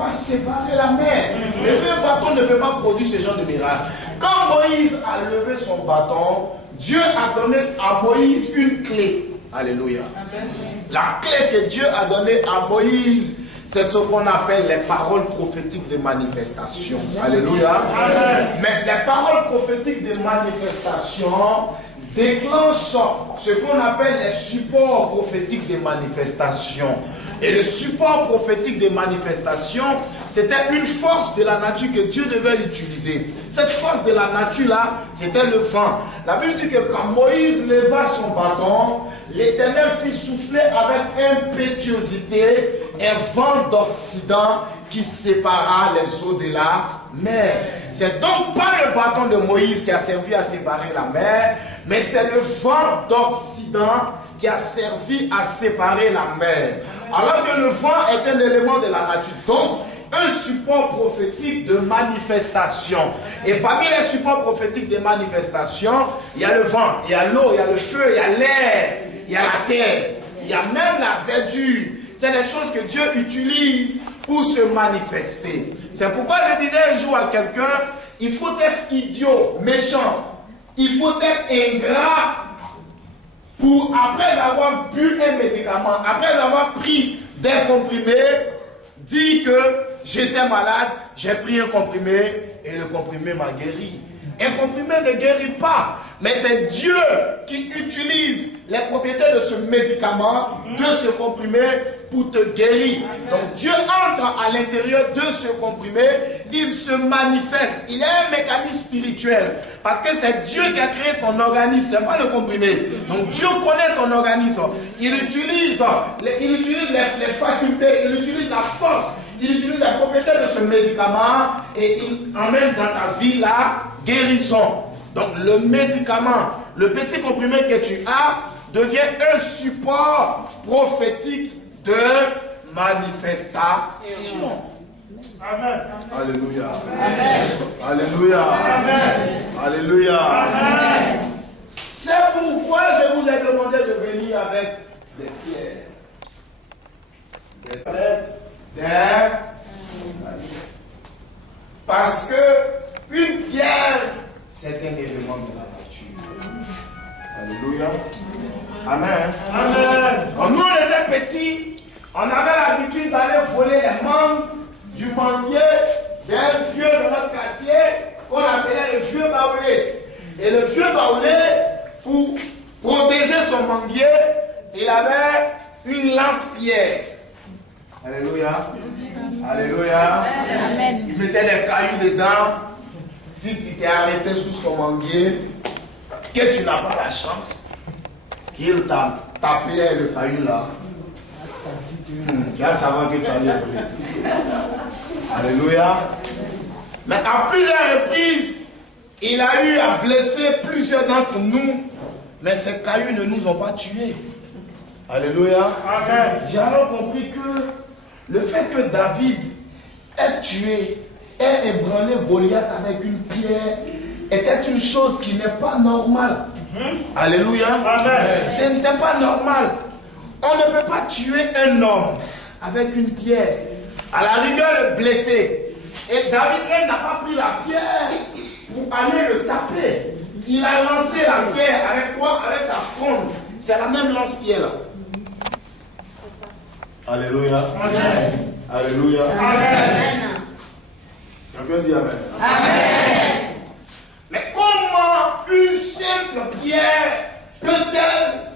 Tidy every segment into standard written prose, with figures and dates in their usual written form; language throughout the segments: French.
pas séparer la mer. Le vieux bâton ne peut pas produire ce genre de miracle. Quand Moïse a levé son bâton, Dieu a donné à Moïse une clé. Alléluia. La clé que Dieu a donnée à Moïse, c'est ce qu'on appelle les paroles prophétiques de manifestation. Alléluia. Mais les paroles prophétiques de manifestation déclenchent ce qu'on appelle les supports prophétiques de manifestation. Et le support prophétique des manifestations, c'était une force de la nature que Dieu devait utiliser. Cette force de la nature-là, c'était le vent. La Bible dit que quand Moïse leva son bâton, l'Éternel fit souffler avec impétuosité un vent d'Occident qui sépara les eaux de la mer. C'est donc pas le bâton de Moïse qui a servi à séparer la mer, mais c'est le vent d'Occident qui a servi à séparer la mer. Alors que le vent est un élément de la nature. Donc, un support prophétique de manifestation. Et parmi les supports prophétiques de manifestation, il y a le vent, il y a l'eau, il y a le feu, il y a l'air, il y a la terre, il y a même la verdure. C'est des choses que Dieu utilise pour se manifester. C'est pourquoi je disais un jour à quelqu'un, il faut être idiot, méchant. Il faut être ingrat pour, après avoir bu un médicament, après avoir pris des comprimés, dire que j'étais malade, j'ai pris un comprimé et le comprimé m'a guéri. Un comprimé ne guérit pas, mais c'est Dieu qui utilise les propriétés de ce médicament, de ce comprimé, pour te guérir. Donc Dieu entre à l'intérieur de ce comprimé, il se manifeste. Il est un mécanisme spirituel, parce que c'est Dieu qui a créé ton organisme, ce n'est pas le comprimé. Donc Dieu connaît ton organisme. Il utilise les facultés, il utilise la force, il utilise la propriété de ce médicament et il emmène dans ta vie la guérison. Donc le médicament, le petit comprimé que tu as, devient un support prophétique de manifestation. Amen. Alléluia. Amen. Alléluia. Amen. Alléluia. Amen. C'est pourquoi je vous ai demandé de venir avec des pierres. Parce que une pierre, c'est un élément de la nature. Alléluia. Amen. Amen. Quand nous on était petits, on avait l'habitude d'aller voler les mangues du manguier d'un vieux de notre quartier qu'on appelait le vieux baoulé. Et le vieux baoulé, pour protéger son manguier, il avait une lance-pierre. Alléluia. Alléluia. Amen. Il mettait des cailloux dedans. Si tu t'es arrêté sous son manguier, que tu n'as pas la chance qu'il t'a tapé le caillou là, tu vas savoir que tu as voler. Alléluia. Mais à plusieurs reprises, il a eu à blesser plusieurs d'entre nous, mais ces cailloux ne nous ont pas tués. Alléluia. Amen. J'ai alors compris que le fait que David ait tué, ait ébranlé Goliath avec une pierre, était une chose qui n'est pas normale. Alléluia. Amen. Ce n'était pas normal. On ne peut pas tuer un homme avec une pierre. À la rigueur, le blesser. Et David même n'a pas pris la pierre pour aller le taper. Il a lancé la pierre avec quoi? Avec sa fronde. C'est la même lance-pierre là. Alléluia. Amen. Alléluia. Amen. Quelqu'un dit Amen. Amen. Mais comment une simple pierre peut-elle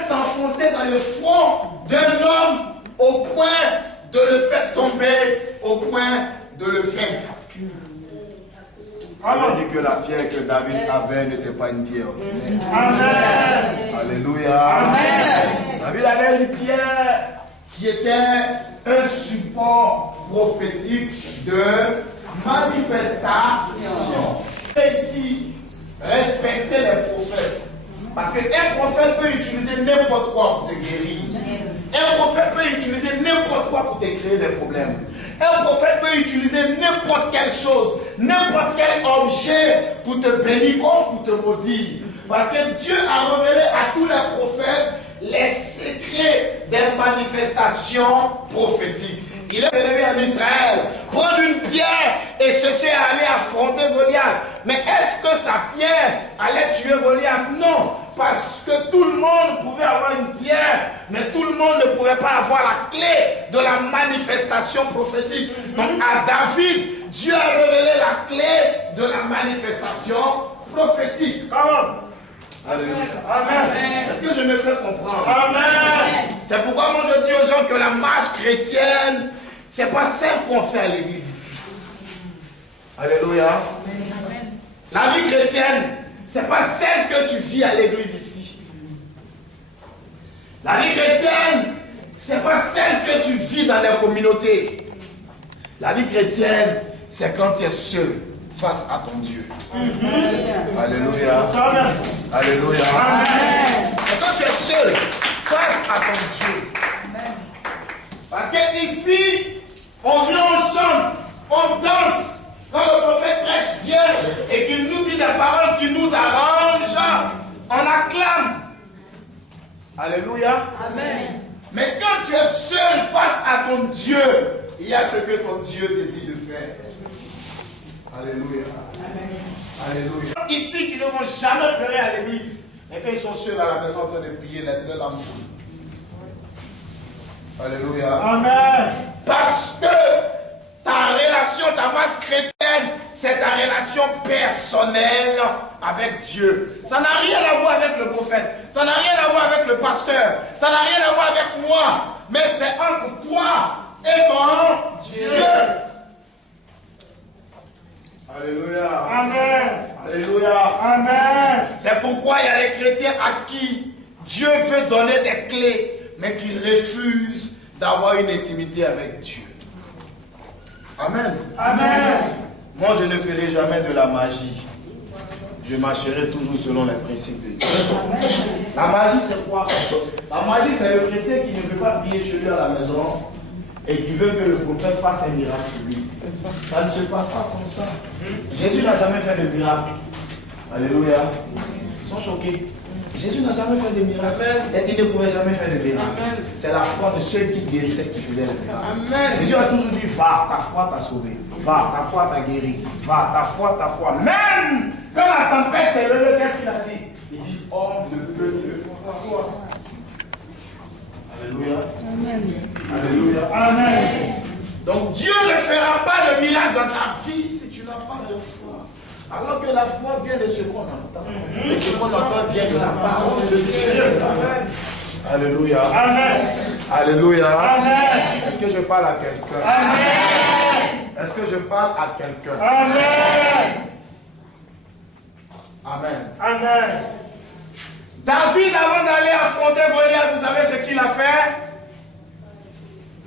s'enfoncer dans le front d'un homme au point de le faire tomber, au point de le vaincre? Ça veut dire que la pierre que David avait n'était pas une pierre ordinaire. Amen. Alléluia. Amen. David avait une pierre qui était un support prophétique de manifestation. Et ici, respectez les prophètes. Parce qu'un prophète peut utiliser n'importe quoi pour te guérir. Un prophète peut utiliser n'importe quoi pour te créer des problèmes. Un prophète peut utiliser n'importe quelle chose, n'importe quel objet pour te bénir comme pour te maudire. Parce que Dieu a révélé à tous les prophètes les secrets des manifestations prophétiques. Il est élevé en Israël, prendre une pierre et chercher à aller affronter Goliath. Mais est-ce que sa pierre allait tuer Goliath? Non, parce que tout le monde pouvait avoir une pierre, mais tout le monde ne pouvait pas avoir la clé de la manifestation prophétique. Donc à David, Dieu a révélé la clé de la manifestation prophétique. Comment? Alléluia. Amen. Est-ce que je me fais comprendre? Amen. C'est pourquoi moi je dis aux gens que la marche chrétienne, ce n'est pas celle qu'on fait à l'église ici. Alléluia. Amen. La vie chrétienne, ce n'est pas celle que tu vis à l'église ici. La vie chrétienne, ce n'est pas celle que tu vis dans les communautés. La vie chrétienne, c'est quand tu es seul face à ton Dieu. Alléluia. Alléluia. C'est quand tu es seul face à ton Dieu. Parce que ici, on vient, on chante, on danse. Quand le prophète prêche bien et qu'il nous dit des paroles qui nous arrangent, on acclame. Alléluia. Amen. Mais quand tu es seul face à ton Dieu, il y a ce que ton Dieu te dit de faire. Alléluia. Amen. Alléluia. Ici, qui ne vont jamais pleurer à l'église, mais quand ils sont seuls à la maison en train de prier de l'amour. Alléluia. Amen. Parce que ta relation, ta marche chrétienne, c'est ta relation personnelle avec Dieu. Ça n'a rien à voir avec le prophète. Ça n'a rien à voir avec le pasteur. Ça n'a rien à voir avec moi. Mais c'est entre toi et ton Dieu. Alléluia. Amen. Alléluia. Amen. C'est pourquoi il y a les chrétiens à qui Dieu veut donner des clés, mais qui refusent d'avoir une intimité avec Dieu. Amen. Amen. Moi, je ne ferai jamais de la magie. Je marcherai toujours selon les principes de Dieu. Amen. La magie, c'est quoi? La magie, c'est le chrétien qui ne veut pas prier chez lui à la maison et qui veut que le prophète fasse un miracle sur lui. Ça ne se passe pas comme ça. Jésus n'a jamais fait de miracle. Alléluia. Ils sont choqués. Jésus n'a jamais fait de miracle. Et il ne pouvait jamais faire de miracle. C'est la foi de ceux qui guérissaient qui faisaient le miracle. Jésus a toujours dit, va, ta foi t'a sauvé. Va, ta foi t'a guéri. Va, ta foi. Même quand la tempête s'est levée, qu'est-ce qu'il a dit? Il dit, homme de peu de foi. Alléluia. Amen. Alléluia. Amen. Donc Dieu ne fera pas de miracle dans ta vie si tu n'as pas de foi. Alors que la foi vient de ce qu'on entend. Et ce qu'on entend vient de la parole de Dieu. Amen. Alléluia. Amen. Alléluia. Amen. Est-ce que je parle à quelqu'un? Amen. Est-ce que je parle à quelqu'un? Amen. Amen. Amen. David, avant d'aller affronter Goliath, vous savez ce qu'il a fait?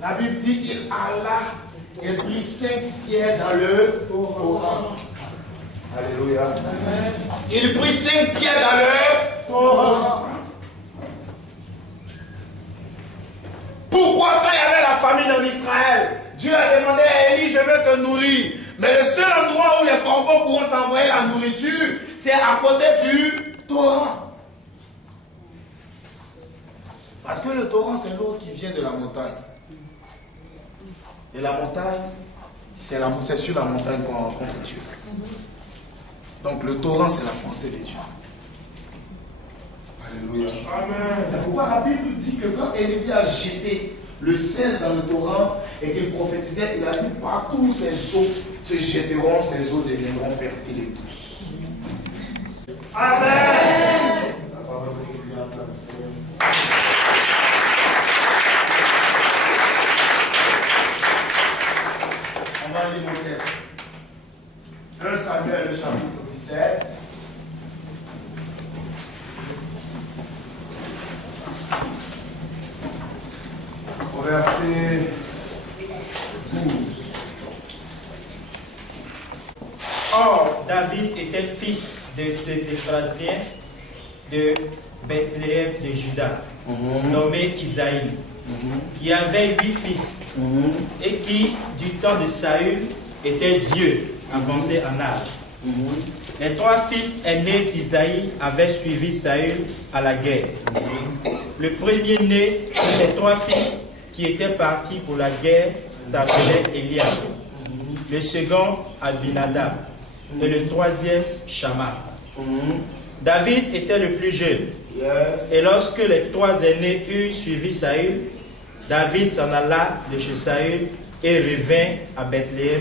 La Bible dit qu'il alla et prit 5 pierres dans le torrent. Alléluia. Amen. Il prit 5 pierres dans le torrent. Pourquoi quand il y avait la famine en Israël, Dieu a demandé à Élie, je veux te nourrir. Mais le seul endroit où les corbeaux pourront t'envoyer la nourriture, c'est à côté du torrent. Parce que le torrent, c'est l'eau qui vient de la montagne. Et la montagne, c'est sur la montagne qu'on rencontre Dieu. Donc le torrent, c'est la pensée de Dieu. Alléluia. Amen. C'est pourquoi la Bible dit que quand Élisée a jeté le sel dans le torrent et qu'il prophétisait, il a dit partout ces eaux se jetteront, ces eaux deviendront fertiles et douces. Amen. La parole de Dieu. On va lire mon texte. 1 Samuel, le chapitre 17. Au verset 12. Or, David était fils de cet Éphrathien de Bethléem de Juda, nommé Isaïe, qui avait 8 fils, et qui, du temps de Saül, était vieux, avancé en âge. Les 3 fils aînés d'Isaïe avaient suivi Saül à la guerre. Le premier-né des 3 fils qui étaient partis pour la guerre s'appelait Eliab. Le second, Abinadab. Et le troisième, Shammah. David était le plus jeune. Yes. Et lorsque les 3 aînés eurent suivi Saül, David s'en alla de chez Saül et revint à Bethléem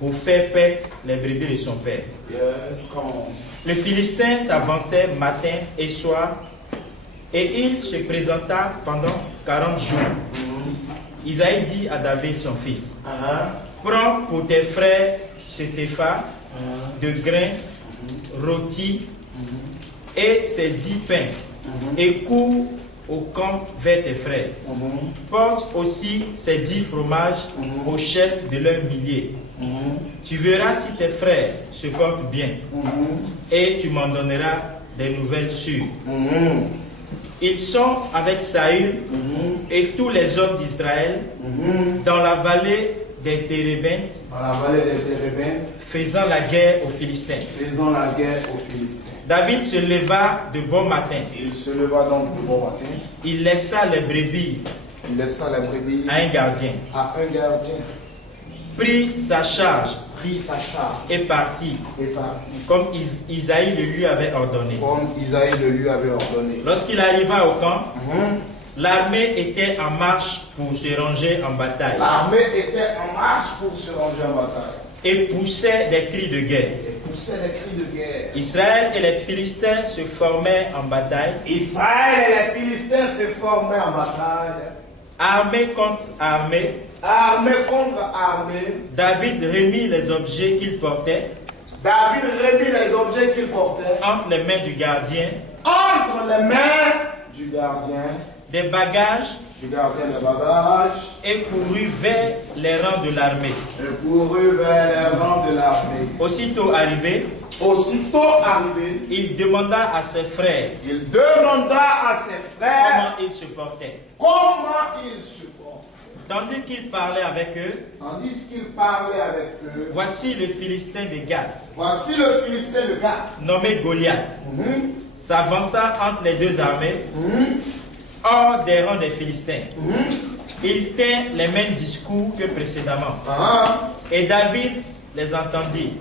pour faire paître les brebis de son père. Yes, come on. Le Philistin s'avançait matin et soir, et il se présenta pendant 40 jours. Isaïe dit à David son fils, prends pour tes frères cet épha de grains rôtis et ces 10 pains, et cours au camp vers tes frères. Porte aussi ces 10 fromages au chef de leurs milliers. Tu verras si tes frères se portent bien, et tu m'en donneras des nouvelles sûres. Ils sont avec Saül et tous les hommes d'Israël dans la vallée des Térébintes, faisant la guerre aux Philistins. Faisant la guerre aux Philistins. David se leva de bon matin. Il se leva donc de bon matin. Il laissa les brebis Il laissa la brebis à un gardien, à un gardien, prit sa charge prit sa charge et partit, et partit, comme Isaïe le lui avait ordonné. comme Isaïe le lui avait ordonné. Lorsqu'il arriva au camp, l'armée était en marche pour se ranger en bataille L'armée était en marche pour se ranger en bataille et poussait des cris de guerre. et poussait des cris de guerre. Israël et les Philistins se formaient en bataille, Israël et les Philistins se formaient en bataille, armée contre armée. armée contre armée. David remit les objets qu'il portait David remit les objets qu'il portait entre les mains du gardien, entre les mains du gardien des bagages, des bagages, et courut vers les rangs de l'armée. et courut vers les rangs de l'armée. Aussitôt arrivé, Aussitôt arrivé, il demanda à ses frères il demanda à ses frères comment ils se portaient. comment ils se portent. Tandis qu'il parlait avec eux, Tandis qu'il parlait avec eux, voici le Philistin de Gath, voici le Philistin de Gath. nommé Goliath, s'avança entre les deux armées, hors des rangs des Philistins. Il tint les mêmes discours que précédemment. Et David les entendit.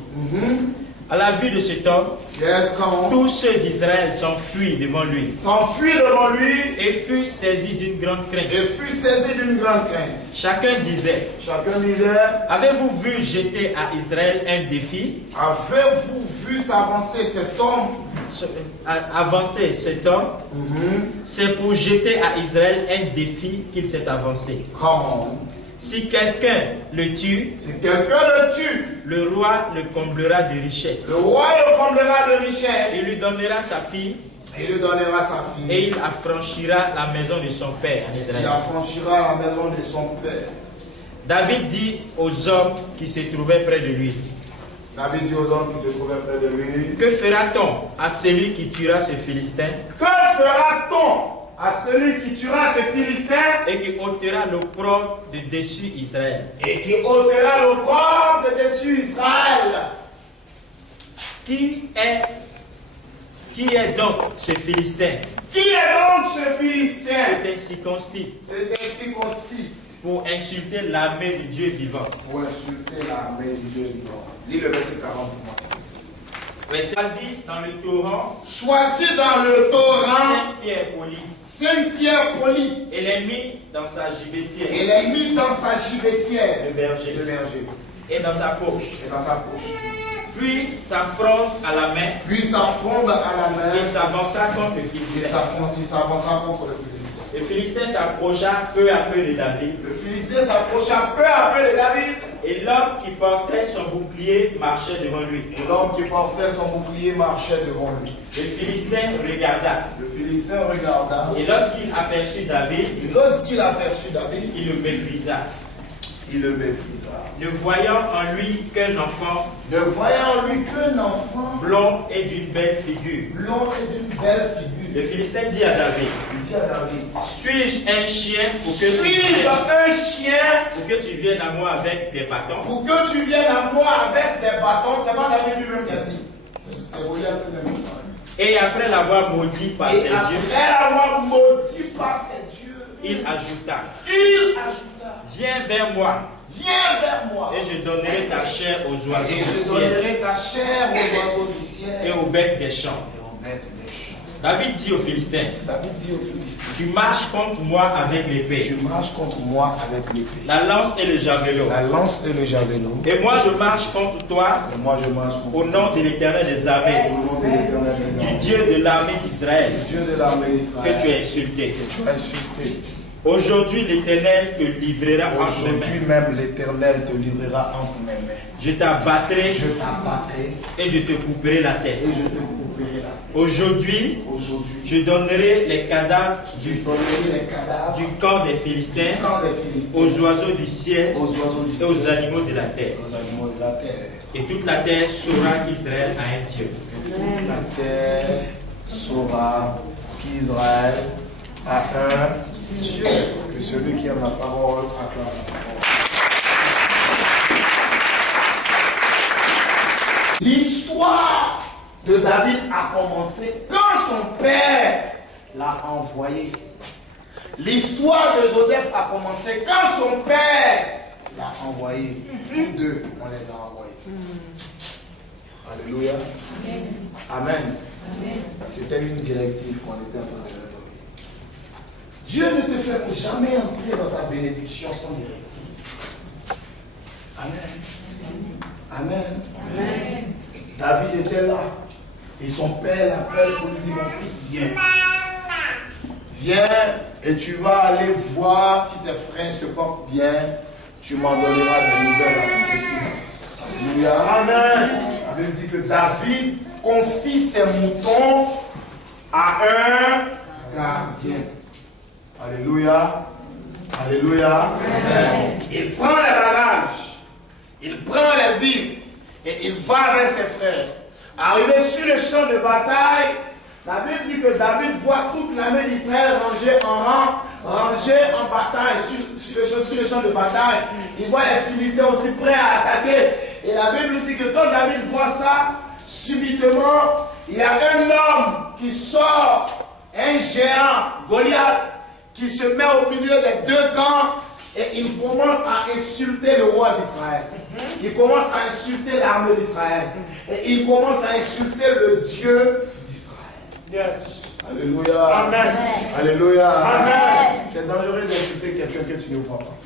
À la vue de cet homme, Yes, come on. tous ceux d'Israël s'enfuirent devant lui S'enfuit devant lui et furent saisis d'une grande crainte. et fut saisi d'une grande crainte. Chacun disait, Chacun disait, avez-vous vu jeter à Israël un défi? avez-vous vu s'avancer cet homme? Avancer cet homme, c'est pour jeter à Israël un défi qu'il s'est avancé. Come on. Si quelqu'un le tue, Si quelqu'un le tue, le roi le comblera de richesses. le roi le comblera de Il richesse. lui donnera sa fille Et il lui donnera sa fille. et il affranchira la maison de son père en Il Israël. affranchira la maison de son père. David dit aux hommes qui se trouvaient près de lui, David dit aux hommes qui se trouvaient près de lui, que fera-t-on à celui qui tuera ce Philistin que fera-t-on à celui qui tuera ce Philistin et qui ôtera l'opprobre de dessus Israël? et qui ôtera le corps de dessus Israël? Qui est donc ce Philistin? Qui est donc ce Philistin? C'est un circoncis C'est un circoncis pour insulter l'armée du Dieu vivant. pour insulter l'armée du Dieu vivant. Lis le verset 40 pour moi. Choisi dans le torrent, Choisi dans le torrent 5 pierres polies, 5 pierres polies et les mit dans sa gibecière, et les mit dans sa gibecière le berger, de berger et dans sa poche. et dans sa poche. Puis sa fronde à la main, Puis sa fronde à la il main s'avança contre le et Philistin. il s'avança contre le Philistin. Le Philistin s'approcha peu à peu de David, Le Philistin s'approcha peu à peu de David et l'homme qui portait son bouclier marchait devant lui. et l'homme qui portait son bouclier marchait devant lui. Le Philistin regarda, Le Philistin regarda et lorsqu'il aperçut David, et lorsqu'il aperçut David, il le méprisa, il le méprisa. ne voyant en lui qu'un enfant Ne voyant en lui qu'un enfant blond et d'une belle figure. blond et d'une belle figure, Le Philistin dit à David, il dit à David, suis-je un chien pour que, suis-je un chien pour que tu viennes à moi avec des bâtons? pour que tu viennes à moi avec des bâtons? C'est pas David lui-même qui a dit. C'est Goliath lui-même. Et après l'avoir maudit par ses Et dieux, après avoir maudit par ses dieux, il ajouta, il ajouta, viens vers moi viens vers moi. Et je donnerai ta chair aux oiseaux Et du je ciel donnerai ta chair aux oiseaux du ciel et aux bêtes des champs. et aux bêtes des champs. David dit aux Philistins, David dit aux Philistins, tu marches contre moi avec l'épée, tu marches contre moi avec l'épée, la lance et le javelot. la lance et le javelot. Et moi je marche contre toi Et moi je marche contre au nom de l'Éternel des armées, au nom de l'Éternel des du armées, Dieu de l'armée d'Israël, Dieu de l'armée que d'Israël, tu as insulté. que tu as insulté. Aujourd'hui l'Éternel te livrera entre mes Aujourd'hui mains. même l'Éternel te livrera entre mes mains. Je t'abattrai Je t'abattrai et je te couperai la tête. et je te couperai la tête. Aujourd'hui, Aujourd'hui, je donnerai les cadavres je donnerai les cadavres du camp des Philistins du camp des Philistins aux oiseaux du ciel aux oiseaux du et aux ciel, animaux de la terre. aux animaux de la terre. Et toute la terre saura qu'Israël a un Dieu. Et toute la terre saura qu'Israël a un Dieu. Que celui qui aime la parole acclame la parole. L'histoire de David a commencé quand son père l'a envoyé. L'histoire de Joseph a commencé quand son père l'a envoyé. Tous deux, on les a envoyés. Alléluia. Amen. C'était une directive qu'on était en train de leur donner. Dieu ne te fait jamais entrer dans ta bénédiction sans directive. Amen. Amen. David était là. Et son père l'appelle pour lui dire, mon fils, viens. Viens et tu vas aller voir si tes frères se portent bien. Tu m'en donneras des nouvelles à Alléluia. Amen. La Bible dit que David confie ses moutons à un gardien. Alléluia. Alléluia. Amen. Il prend les bagages. Il prend les vivres. Et il va avec ses frères. Arrivé sur le champ de bataille, la Bible dit que David voit toute l'armée d'Israël rangée en rang, rangée en bataille sur le champ de bataille. Il voit les Philistins aussi prêts à attaquer. Et la Bible dit que quand David voit ça, subitement, il y a un homme qui sort, un géant, Goliath, qui se met au milieu des deux camps et il commence à insulter le roi d'Israël. Il commence à insulter l'armée d'Israël. Et il commence à insulter le Dieu d'Israël. Yes. Alléluia. Amen. Alléluia. Amen. C'est dangereux d'insulter quelqu'un que tu ne vois pas.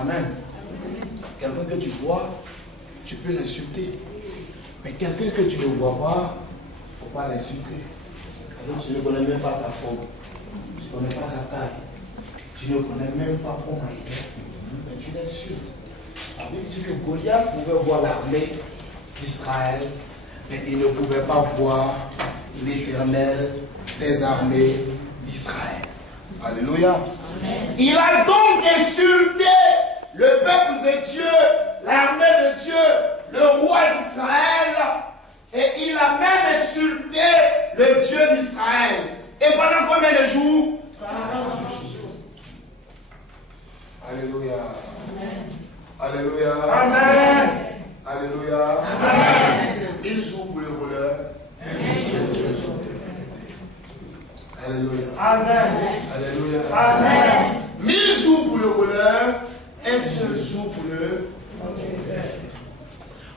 Amen. Quelqu'un que tu vois, tu peux l'insulter. Mais quelqu'un que tu ne vois pas, il ne faut pas l'insulter. Parce que tu ne connais même pas sa forme. Tu ne connais pas sa taille. Tu ne connais même pas comment il est. Mais tu l'insultes. La Bible dit que Goliath pouvait voir l'armée d'Israël, mais il ne pouvait pas voir l'Éternel des armées d'Israël. Alléluia. Amen. Il a donc insulté le peuple de Dieu, l'armée de Dieu, le roi d'Israël, et il a même insulté le Dieu d'Israël. Et pendant combien de jours? 40 jours. Alléluia. Amen. Alléluia. Amen. Alléluia. Amen. 1000 jours pour le voleur. Alléluia. Amen. Alléluia. Amen. 1000 jours pour le voleur, un seul jour pour le voleur.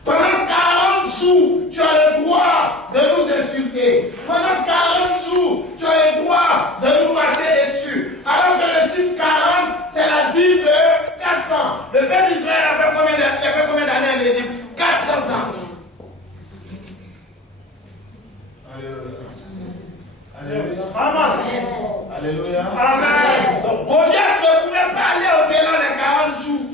Pendant 40 jours, tu as le droit de nous insulter. Pendant 40 jours, tu as le droit de nous marcher dessus. Alors que le chiffre 40, c'est la dîme de 400. Le peuple d'Israël a fait combien d'années en Égypte? 400 ans. Alléluia. Alléluia. Amen. Alléluia. Amen. Donc Goliath ne pouvait pas aller au-delà des 40 jours.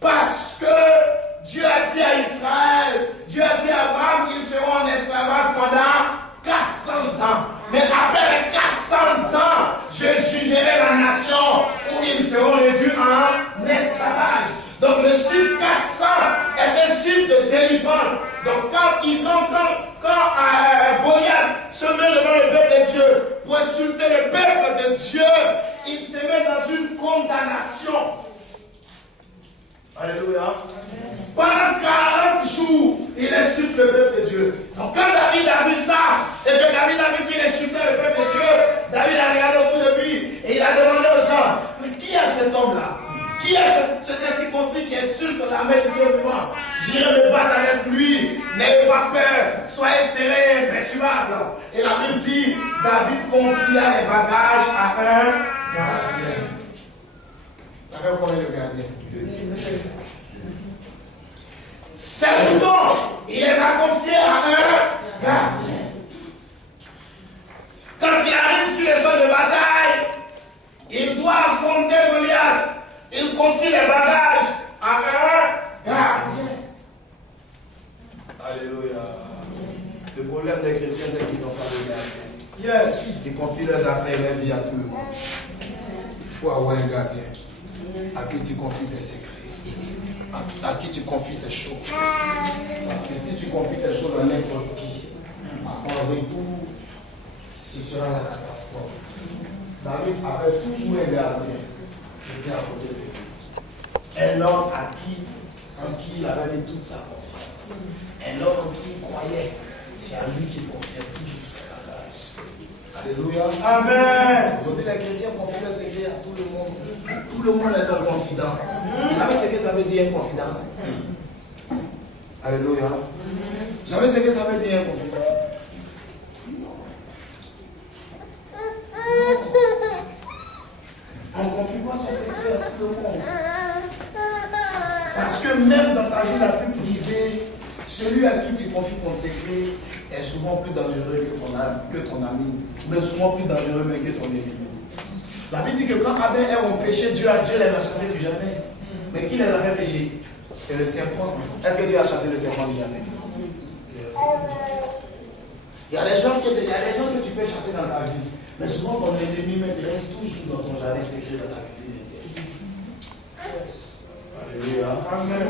Parce que Dieu a dit à Israël, Dieu a dit à Abraham qu'ils seront en esclavage pendant 400 ans. Mais après les 400 ans, je jugerai la nation où ils seront réduits en esclavage. Donc le chiffre 400 est un chiffre de délivrance. Donc quand Goliath se met devant le peuple de Dieu pour insulter le peuple de Dieu, il se met dans une condamnation. Alléluia. Pendant 40 jours, il insulte le peuple de Dieu. Donc quand David a vu ça, et que David a vu qu'il insultait le peuple de Dieu, David a regardé autour de lui et il a demandé aux gens, mais qui est cet homme-là? Qui est confia les bagages à un gardien. Ça fait combien de gardiens? Ces moutons, il les a confiés à un gardien. Quand il arrive sur les champs de bataille, il doit affronter Goliath. Il confie les bagages à un gardien. Alléluia. Le problème des chrétiens, c'est qu'ils n'ont pas de gardien. Yes. Ils confient leurs affaires et leur vie à tout le monde. Il faut avoir un gardien à qui tu confies tes secrets, à qui tu confies tes choses. Parce que si tu confies tes choses à n'importe qui, en retour, ce sera la catastrophe. David avait toujours un gardien qui était à côté de lui. Un homme en qui il avait mis toute sa confiance. Un homme en qui il croyait. C'est à lui qu'il confiait toujours ses bagages. Alléluia. Amen. Aujourd'hui, les chrétiens confient leurs secrets à tout le monde. Tout le monde est un confident. Vous savez ce que ça veut dire un confident? Alléluia. Vous savez ce que ça veut dire un confident? On ne confie pas son secret à tout le monde. Parce que même dans ta vie la plus privée, celui à qui tu confies ton secret est souvent plus dangereux que ton ami, mais souvent plus dangereux même que ton ennemi. La Bible dit que quand Adam et Ève ont péché, Dieu les a chassés du jardin. Mais qui les a fait pécher? C'est le serpent. Est-ce que Dieu a chassé le serpent du jardin? Il y a des gens que tu peux chasser dans ta vie. Mais souvent, ton ennemi même reste toujours dans ton jardin secret, dans ta cuisine. Alléluia. Amen.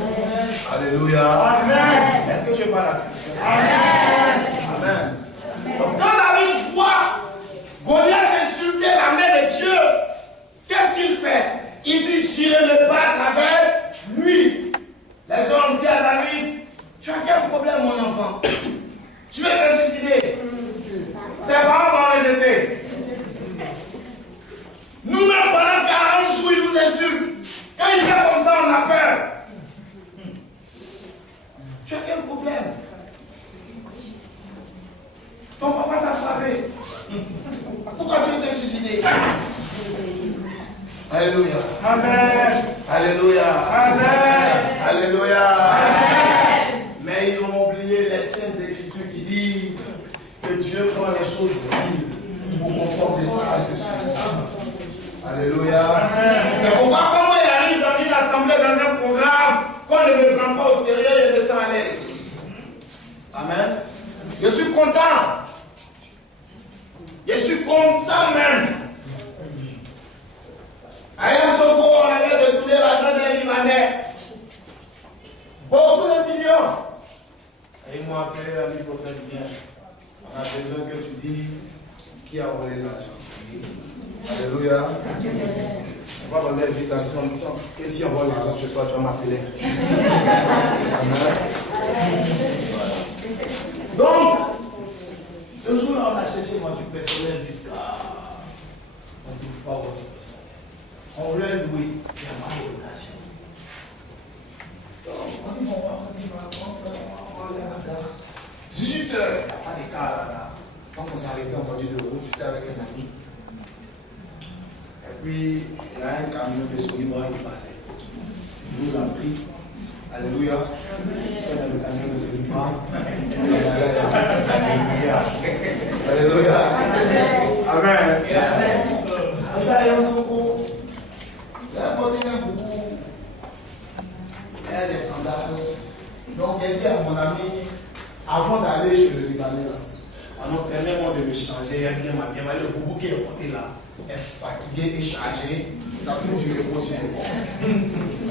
Alléluia. Amen. Est-ce que tu es pas là? Amen. Amen. Donc, quand David voit Goliath insulter la main de Dieu, qu'est-ce qu'il fait? Il dit, j'irai me battre avec lui. Les gens ont dit à David, tu as quel problème, mon enfant? Tu veux te suicider? Tes parents vont rejeter. Nous-mêmes, pendant 40 jours, ils nous insultent. Quand il fait comme ça, on a peur. Tu as quel problème? Ton papa t'a frappé. Pourquoi tu veux te suicider? Alléluia. Amen. Alléluia. Amen. Alléluia. Amen. Mais ils ont oublié les saintes écritures qui disent que Dieu prend les choses vives pour conforter ça dessus. Alléluia. C'est pourquoi comment il arrive dans une assemblée, dans un programme, qu'on ne me prend pas au sérieux, je me sens à l'aise. Amen. Je suis content. Je suis content même. À Yamoussoukro, on avait détourné l'argent d'un Libanais. Beaucoup de millions. Et ils m'ont appelé l'ami prophète bien. On a besoin que tu dises qui a volé l'argent. Alléluia. C'est pas parce que les actions que si on vole l'argent chez toi, tu vas m'appeler. Amen. Donc, ce jour-là, on a cherché moi du personnel jusqu'à. On ne trouve pas votre personnel. On leur loué, il n'y a pas de location. Donc, on dit, bon, on dit, on va aller là-bas. 18 heures, il n'y a pas de cas là-bas. Quand on s'est arrêté en voiture de route, j'étais avec un ami. Et puis, il y a un camion de Solibois qui passait. Nous l'avons pris. Alléluia. On a le camion de Solibois. Alléluia. Amen. Arrivé à Yamoussoukro, il a porté un beaucoup. Il a des sandales. Donc, elle dit à mon ami, avant d'aller chez le Libanais, on entraînait moi de me changer. Elle m'a dit, le boubou qui est porté là est fatigué et chargé. Ça trouve du repos sur le corps.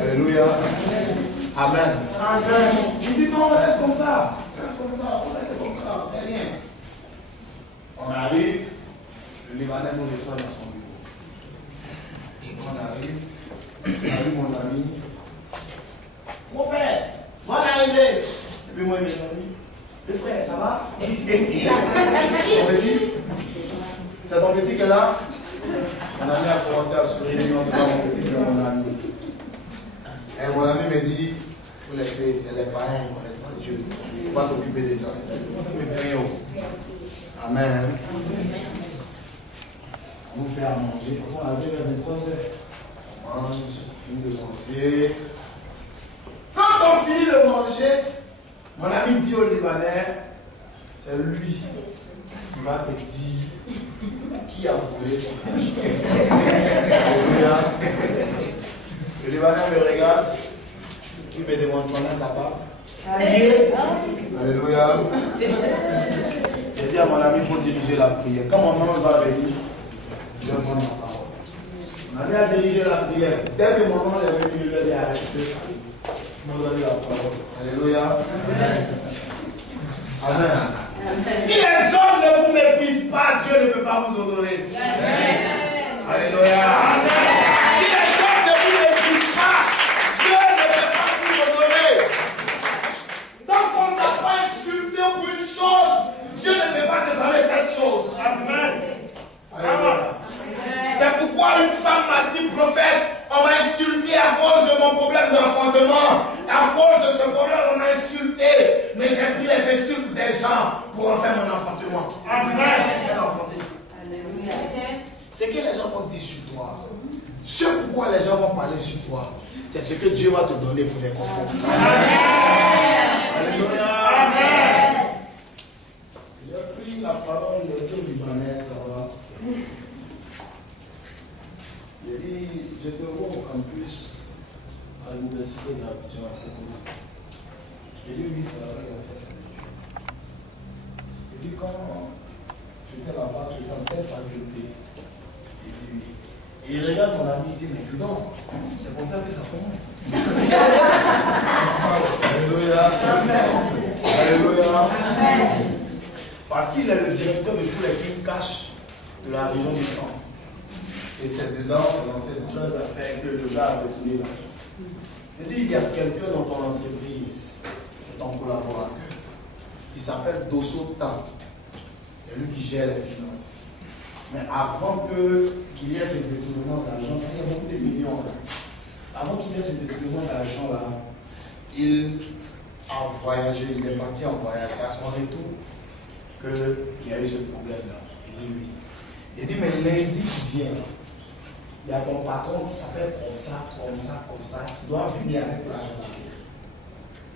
Alléluia. Amen. Amen. Il dit, non, on reste comme ça. Reste comme ça. On reste comme ça. C'est rien. On arrive. Le Libanais nous reçoit dans son bureau. On arrive. Salut mon ami. Prophète, bonne arrivée. Et puis moi, mes amis. Le frère, ça va? Ton petit? C'est ton petit qui est là? Mon ami a commencé à sourire. Non, c'est pas mon petit, c'est mon ami. Et mon ami me dit, vous laissez, c'est les parents, ils ne connaissent pas Dieu. Il ne faut pas t'occuper de ça. Ça me fait rien. Amen. nous fait à manger. Parce qu'on avait vers 23h. On mange, on finit de manger. Quand on finit de manger, mon ami dit au Libanais, c'est lui qui va te dire qui a volé son cash. Le Libanais me regarde, il me demande ton nom capable. Alléluia. J'ai dit à mon ami pour diriger la prière. Quand mon nom va venir, je vais prendre ma parole. Mon ami a dirigé la prière. Dès que mon nom est venu, il lui a dit arrêtez. Vous avez la parole. Alléluia. Amen. Si les hommes ne vous méprisent pas, Dieu ne peut pas vous honorer. Alléluia. Si les hommes ne vous méprisent pas, Dieu ne peut pas vous honorer. Donc on ne t'a pas insulté pour une chose, Dieu ne peut pas te donner cette chose. Amen. Alléluia. C'est pourquoi une femme m'a dit, prophète, on m'a insulté à cause de mon problème d'enfantement. À cause de ce problème, on m'a insulté. Mais j'ai pris les insultes des gens pour en faire mon enfantement. Amen. Elle a enfanté. Alléluia. C'est que les gens vont dire sur toi. Ce pourquoi les gens vont parler sur toi, c'est ce que Dieu va te donner pour les confondre. Amen. Alléluia. Amen. J'ai pris la parole de Dieu libanais, ça va. J'ai dit, je te vois au campus à l'université d'Abidjan. J'ai dit, oui, c'est là-bas qu'il a fait sa étude. J'ai dit, quand tu étais là-bas, tu étais en telle faculté. J'ai dit, oui. Et il regarde mon ami, il dit, mais dis donc, c'est comme ça que ça commence. Alléluia. Alléluia. Parce qu'il est le directeur de tous les King Cash de la région du centre. Et c'est dedans, c'est dans cette chose affaire que le gars a détourné l'argent. Je dis, il y a quelqu'un dans ton entreprise, c'est ton collaborateur. Il s'appelle Dosso Tan. C'est lui qui gère les finances. Mais avant qu'il y ait ce détournement d'argent, il y a beaucoup de millions. Avant qu'il y ait ce détournement d'argent-là, il a voyagé, il est parti en voyage. C'est à son retour qu'il y a eu ce problème-là. Il dit oui. Il dit, mais lundi qui vient, il y a ton patron qui s'appelle comme ça, qui doit venir avec la gendarmerie.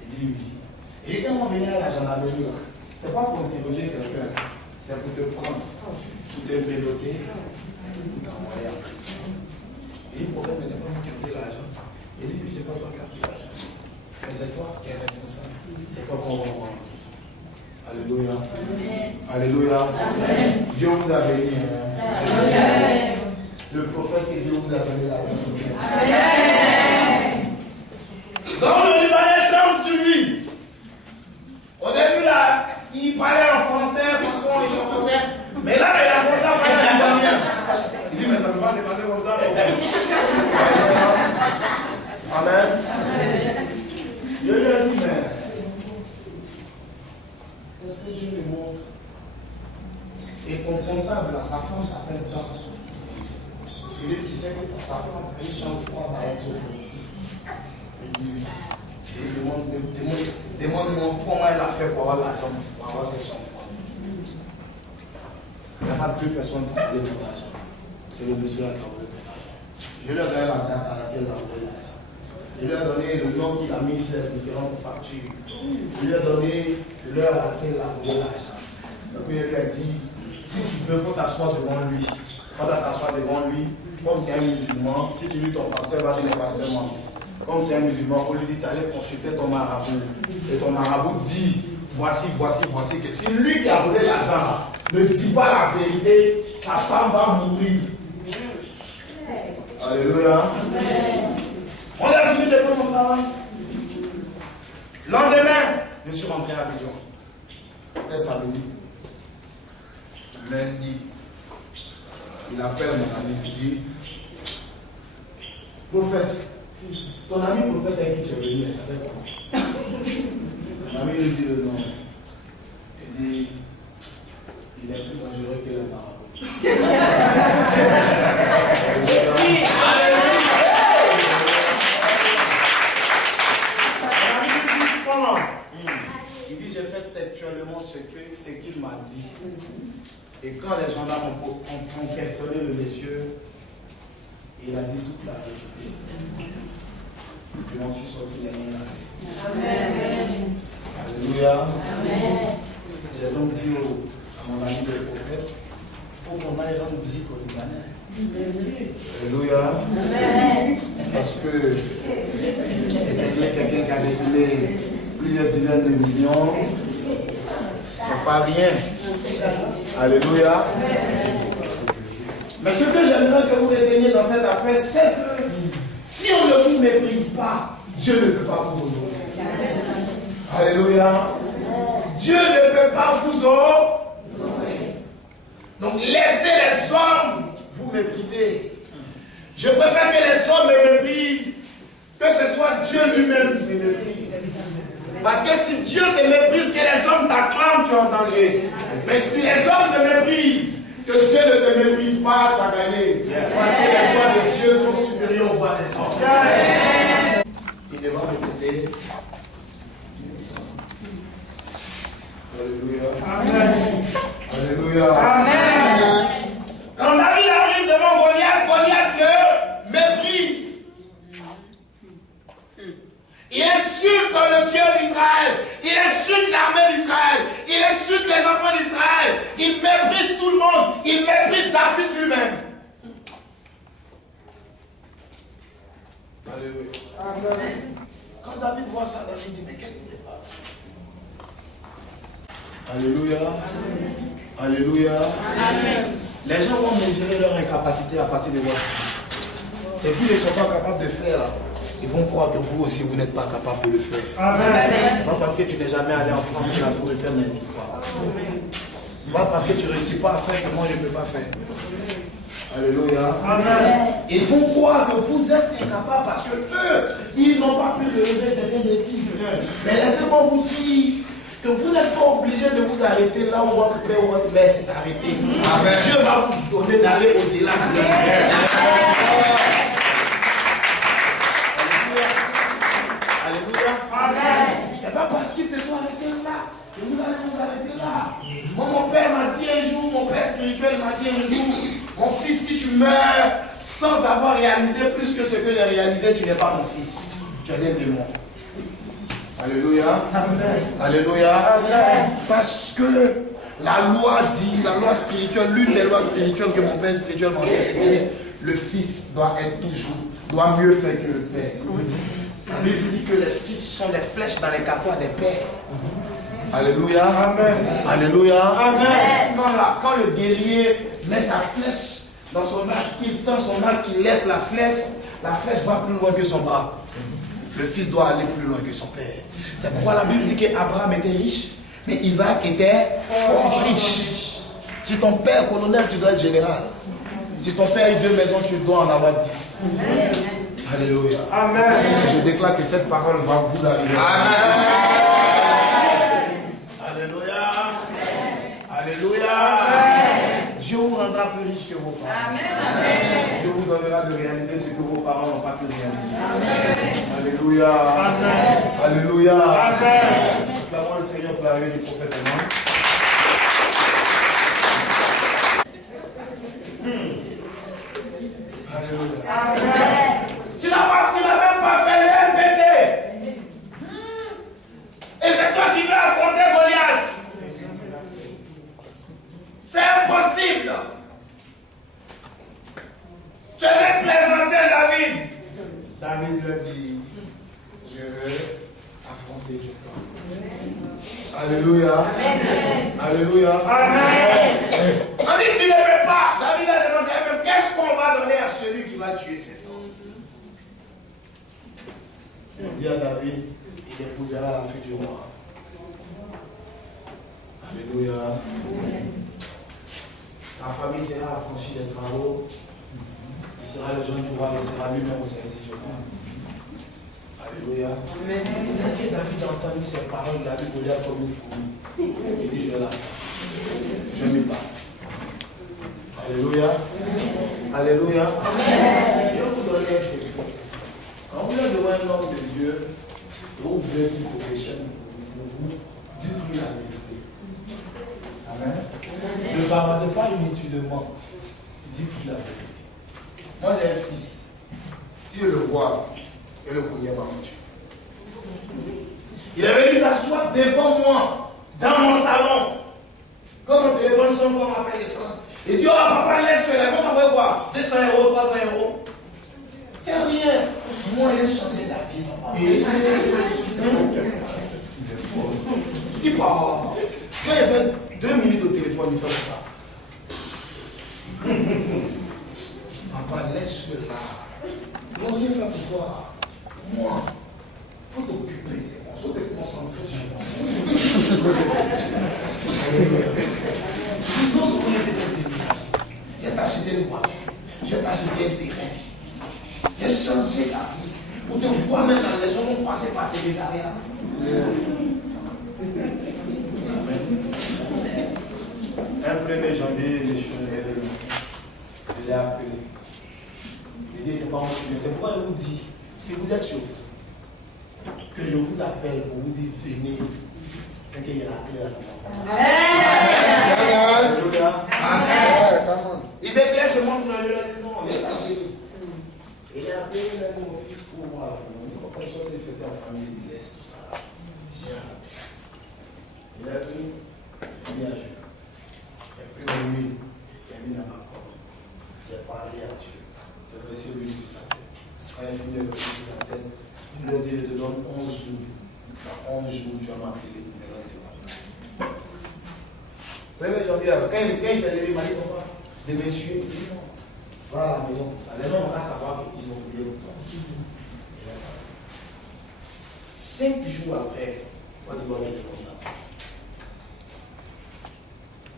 Il dit oui. Et quand on vient à la gendarmerie, c'est pas pour interroger quelqu'un, c'est pour te prendre, pour te péloter, pour t'envoyer en prison. Il dit, problème, mais c'est pas moi qui ai pris l'argent. Il dit, oui, c'est pas toi qui as pris l'argent. Mais c'est toi qui es responsable. C'est toi qu'on va envoyer en prison. Alléluia. Alléluia. Dieu vous a béni. Amen. Le prophète que Dieu vous a donné la vie. Donc le Libanais tremble sur lui. Au début là, il parlait en français, façon il chantait. Mais là, il a commencé à parler en libanais. Il dit, mais ça ne peut pas se passer comme ça. Amen. Dieu lui a dit, mais c'est ce que Dieu lui montre. Et ton comptable, sa femme s'appelle Dan. Philippe, tu sais que sa femme a une chambre froide avec son policier. Il demande-moi comment elle a fait pour avoir l'argent, pour avoir cette chambre froide. Il n'y a pas deux personnes qui ont volé ton argent. C'est le monsieur là qui a volé ton argent. Je lui ai donné la date à laquelle il a volé l'argent. Je lui ai donné le nom qu'il a mis sur les différentes factures. Je lui ai donné l'heure à laquelle il a volé l'argent. Et puis il lui a dit, si tu veux, il faut t'asseoir devant lui. Quand tu t'asseoir devant lui, comme c'est un musulman, si tu dis ton pasteur, il va dire le pasteur mentent. Comme c'est un musulman, il faut lui dire, tu allais consulter ton marabout. Et ton marabout dit, voici, que si lui qui a volé l'argent ne dit pas la vérité, sa femme va mourir. Alléluia. On a fini de faire son travail. Lendemain, je suis rentré à Abidjan. C'était samedi. Lundi, il appelle mon ami et dit, prophète, ton ami prophète avec qui tu es venu, il s'appelle comment? Mon ami lui dit le nom. Il dit, il est plus dangereux que le marabout. Il dit, j'ai fait textuellement ce qu'il m'a dit. Et quand les gendarmes ont questionné le monsieur, il a dit toute la vérité. Je m'en suis sorti les mains là. Amen. Alléluia. Amen. J'ai donc dit à mon ami le prophète, pour qu'on aille rendre visite au Libanais. Alléluia. Amen. Parce que quelqu'un qui a défilé plusieurs dizaines de millions, c'est pas rien. Alléluia. Mais ce que j'aimerais que vous reteniez dans cette affaire, c'est que si on ne vous méprise pas, Dieu ne peut pas vous honorer. Alléluia. Dieu ne peut pas vous honorer. Donc laissez les hommes vous mépriser. Je préfère que les hommes me méprisent, que ce soit Dieu lui-même qui me méprise. Parce que si Dieu te méprise, que les hommes t'acclament, tu es en danger. Mais si les hommes te méprisent, que Dieu ne te méprise pas, tu as gagné. Parce que les voix de Dieu sont supérieures aux voix des hommes. Il devra répéter. Alléluia. Amen. Alléluia. Amen. Quand David arrive devant Goliath, Goliath le méprise. Il insulte le Dieu d'Israël. Il insulte l'armée d'Israël. Il insulte les enfants d'Israël. Il méprise tout le monde. Il méprise David lui-même. Alléluia. Amen. Quand David voit ça, David dit, mais qu'est-ce qui se passe? Alléluia. Alléluia. Amen. Les gens vont mesurer leur incapacité à partir de votre vie. C'est qu'ils ne sont pas capables de faire. Ils vont croire que vous aussi, vous n'êtes pas capable de le faire. C'est pas parce que tu n'es jamais allé en France que la tour Eiffel n'existe pas. C'est pas parce que tu ne réussis pas à faire que moi je ne peux pas faire. Alléluia. Amen. Ils vont croire que vous êtes incapables parce que eux, ils n'ont pas pu relever certains défis. Mais laissez-moi vous dire que vous n'êtes pas obligé de vous arrêter là où votre père ou votre mère s'est arrêté. Amen. Dieu va vous donner d'aller au-delà de Alléluia. Amen. C'est pas parce qu'ils se sont arrêtés là que vous allez vous arrêter là. Moi, mon père m'a dit un jour, mon père spirituel m'a dit un jour, mon fils, si tu meurs sans avoir réalisé plus que ce que j'ai réalisé, tu n'es pas mon fils. Tu es un démon. Alléluia. Amen. Alléluia. Amen. Parce que la loi dit, la loi spirituelle, l'une des lois spirituelles que mon père spirituel m'a enseigné, le fils doit être toujours, doit mieux faire que le père. La Bible dit que les fils sont des flèches dans les carquois des pères. Alléluia. Amen. Alléluia. Amen. Quand le guerrier met sa flèche dans son arc, qu'il tend son arc, qu'il laisse la flèche va plus loin que son bras. Le fils doit aller plus loin que son père. C'est pourquoi la Bible dit qu'Abraham était riche, mais Isaac était fort riche. Si ton père est colonel, tu dois être général. Si ton père a eu 2 maisons, tu dois en avoir 10. Amen. Alléluia. Amen. Je déclare que cette parole va vous arriver. Amen. Alléluia. Alléluia. Amen. Dieu vous rendra plus riche que vos parents. Amen. Dieu vous donnera de réaliser ce que vos parents n'ont pas pu réaliser. Amen. Alléluia. Amen. Alléluia. Amen. Clamons le Seigneur pour l'arrivée du prophète. Alléluia. Amen. Tu n'as même pas fait le MPT. Et c'est toi qui veux affronter Goliath. C'est impossible. Tu as plaisanté David. David lui dit, je veux affronter cet homme. Alléluia. Amen. Alléluia. Amen. On dit tu ne veux pas. David a demandé même qu'est-ce qu'on va donner à celui qui va tuer cet homme. On dit à David, il épousera la fille du roi. Alléluia. Sa famille sera affranchie des travaux. Il sera le jeune du roi, il sera lui-même au service du roi. Alléluia. Dès que David a entendu ces paroles, il a vu Goliath comme une fourmi. Il dit, je la. Je ne m'y pas. Alléluia. Alléluia. Je vais vous donner un secret. Quand vous êtes devant un homme de Dieu, vous ouvrez tous vos péchés, vous dites lui la vérité. Amen. Ne bavardez pas inutilement. Dites-lui la vérité. Moi j'ai un fils. Si je le vois, et le couillère m'a tué. Il avait dit s'asseoir devant moi, dans mon salon. Comme mon téléphone sonne, comme on appelle les France. Il dit, oh papa, laisse cela, comment on va voir 200 euros, 300 euros. C'est rien. Moi, j'ai changé la vie, papa. Dis pas, quand il y avait 2 minutes au téléphone, il fait ça. Papa, laisse cela. Ils vont rien faire pour toi. Moi, il faut t'occuper. Il faut te concentrer sur moi. Sinon, ce qu'on est déterminé. Je vais t'acheter une voiture. Je vais t'acheter un terrain. J'ai changé ta vie. Pour te voir même dans les gens vont passer par ces carrières. Un 1er janvier, je l'ai appelé. Je dis, c'est pas mon sujet. C'est pourquoi je vous dis, si vous êtes chaud, que je vous appelle pour vous dire, venez, c'est qu'il y a la clé à la main. Il déclare ce monde, il a dit non, il a appelé. Il a appelé, il a dit mon fils pour moi. Il n'a pas besoin de fêter en famille, il laisse tout ça là. Il a pris, il a joué. Il a pris mon huile, il a mis dans ma corde. Il a parlé à Dieu. Il a versé l'huile sur sa tête. Quand il a fini de verser sur sa tête, il lui a dit, je te donne 11 jours. Dans 11 jours, tu vas m'appeler pour me rendre témoignage. 1er janvier, quand il s'est levé, il m'a dit, papa, des messieurs, il dit non. Va à la maison pour ça. Les gens vont pas savoir qu'ils ont oublié le temps. 5 jours après, Côte d'Ivoire téléphone l'appelle.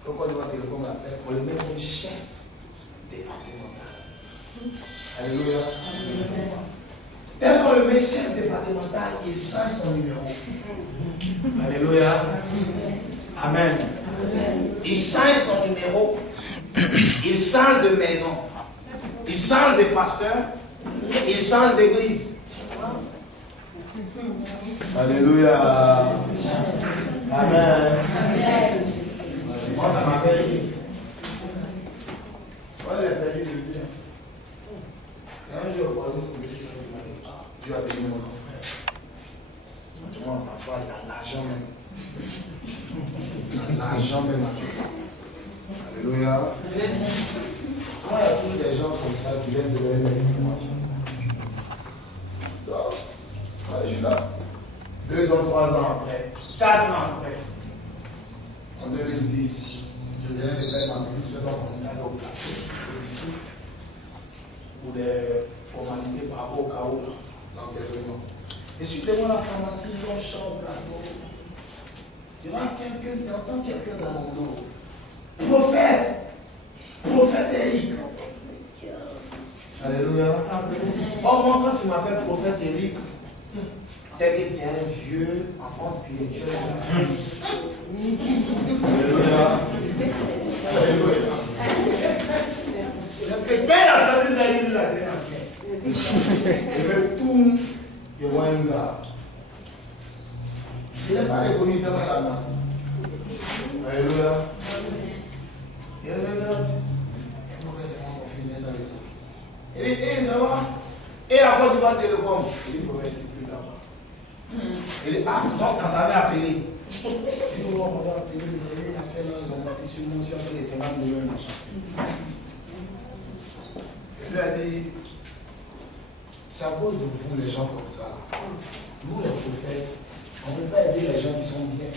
Quand Côte d'Ivoire téléphone l'appelle, on le met comme chef départemental. Alléluia. Dès qu'on le met chef départemental, il change son numéro. Alléluia. Amen. Il change son numéro. Il change de maison. Il change de pasteur. Il change d'église. Alléluia. Amen. Moi, ça m'a perdu. Moi, j'ai perdu de Dieu. Et un jour, on son petit son, il m'a dit, ah, Dieu a béni mon frère. Quand tu commences à voir, il y a l'argent même. Il y a l'argent même à Dieu. Alléluia. Moi, il y a toujours des gens comme ça qui viennent de donner l'information. Donc, je suis là. 2 ans, 3 ans après, 4 ans après, en 2010, je viens de faire ma vie, ce dont on est allé au plateau, pour des formalités par rapport au chaos, l'enterrement. Et suis devant la pharmacie, on chante au plateau. Il y aura quelqu'un, il entend quelqu'un dans mon dos. Prophète Eric. Alléluia. Oh, moi, quand tu m'appelles prophète Eric, c'est que tu es un vieux enfant spirituel. Alléluia. Alléluia. Je fais peine à ta plus à l'île de la Sénation. Je fais tout. Je vois un gars. Il n'est pas reconnu dans la masse. Alléluia. Il regarde. Il dit, hey, ça va? Et après, tu vas télécom. Il dit, prophète, c'est plus là-bas. Il dit, ah, donc, quand tu avais appelé, il dit, on va appeler, il a fait là, ils ont menti sur nous, sur les 50 millions de chassés. Il lui a dit, c'est à cause de vous, les gens comme ça. Vous, les prophètes, on ne peut pas aider les gens qui sont bien.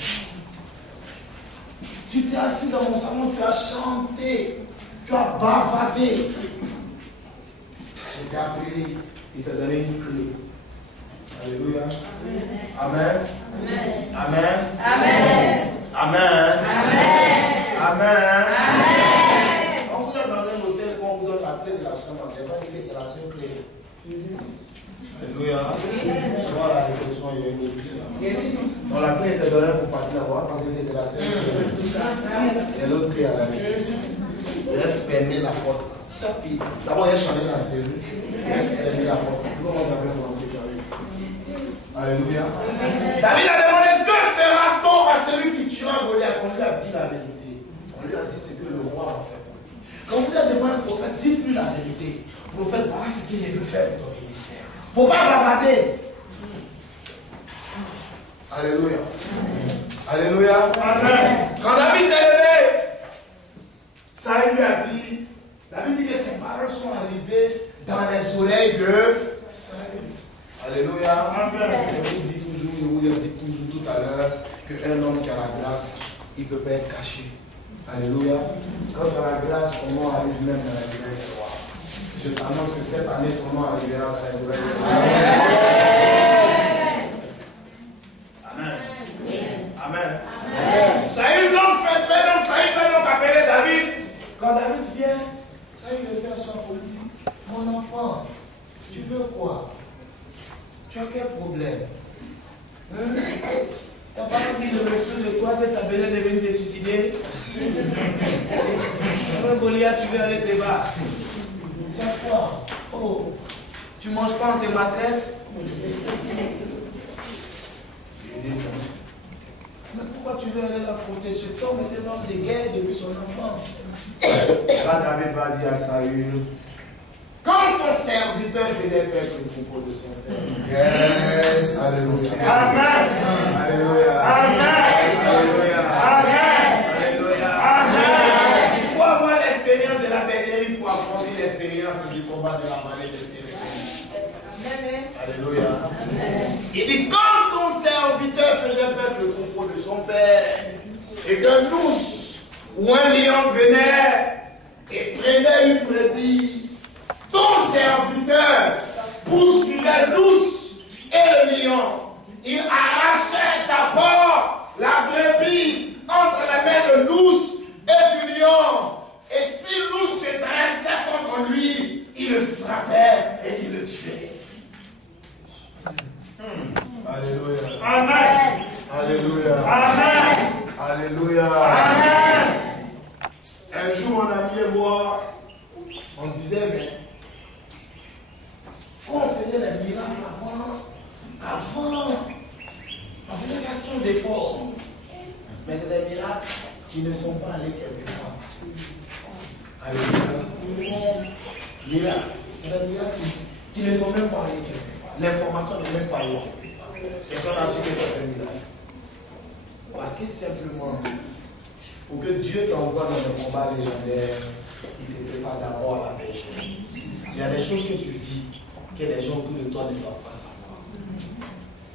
Tu t'es assis dans mon salon, tu as chanté, tu as bavardé. Je t'ai appelé, il t'a donné une clé. Alléluia. Amen. Amen. Amen. Amen. Amen. On vous donne dans un hôtel, quand on vous donne la clé de la chambre, c'est pas une clé, c'est la seule clé. Alléluia. Souvent à la réception, il y a une autre clé. Donc la clé était donnée pour partir là-bas, parce que c'est la seule clé. Et l'autre clé à la réception. Il a fermé la porte. D'abord, il a changé la cellule. Il a fermé la porte. Comment on avait rentré David? Alléluia. David a demandé, que fera-t-on à celui qui tuera Goliath? On lui a dit la vérité. On On lui a dit ce que le roi a fait pour lui. Quand vous êtes devant un prophète, dites-lui la vérité. Prophète, voilà ce que je veux faire pour ton ministère. Il ne faut pas bavarder. Alléluia. Alléluia. Amen. Quand David s'est levé, Saül lui a dit, David dit que ses paroles sont arrivées dans les oreilles de Saül. Alléluia. Amen. Je vous dis toujours, je vous ai dit toujours tout à l'heure, qu'un homme qui a la grâce, il ne peut pas être caché. Alléluia. Quand tu as la grâce, ton nom arrive même dans la oreilles du roi. Je t'annonce que cette année, ton nom arrivera dans les oreilles du roi. Amen. Amen. Amen. Saül donc fait donc appeler David. Quand David vient, Saül le fait asseoir pour lui dire, mon enfant, tu veux quoi? Tu as quel problème? T'as pas envie de me de toi, c'est ta besoin de venir te suicider? Goliath, tu veux aller te battre? Tiens quoi? Oh, tu manges pas, on te maltraite? Mais pourquoi tu veux aller l'affronter? Cet homme était l'homme de guerre depuis son enfance. Là, David va dire à Saül, quand ton serviteur faisait perdre le troupeau de son père. Yes. Alléluia. Amen. Alléluia. Amen. Alléluia. Amen. Alléluia. Amen. Il faut avoir l'expérience de la bergerie pour affronter l'expérience du combat de la vallée de Téléphone. Alléluia. Amen. Il dit, quand ton serviteur faisait perdre le troupeau de son père, et que l'ours ou un lion venait et prenait une brebis, ton serviteur poursuivait l'ours et le lion. Il arrachait d'abord la brebis entre les mains de l'ours et du lion. Et si l'ours se dressait contre lui, il le frappait et il le tuait. Alléluia. Amen. Alléluia. Amen. Alléluia. Amen. Un jour, mon ami et moi, on disait, mais quand on faisait les miracles avant, on faisait ça sans effort. Mais c'est des miracles qui ne sont pas allés quelque part. Alléluia. Miracles. C'est des miracles qui ne sont même pas allés quelque part. L'information n'est même pas là. Personne n'a su que c'est un miracle. Parce que simplement, pour que Dieu t'envoie dans un combat légendaire, il te prépare d'abord à la bergerie. Il y a des choses que tu vis que les gens autour de toi ne doivent pas savoir.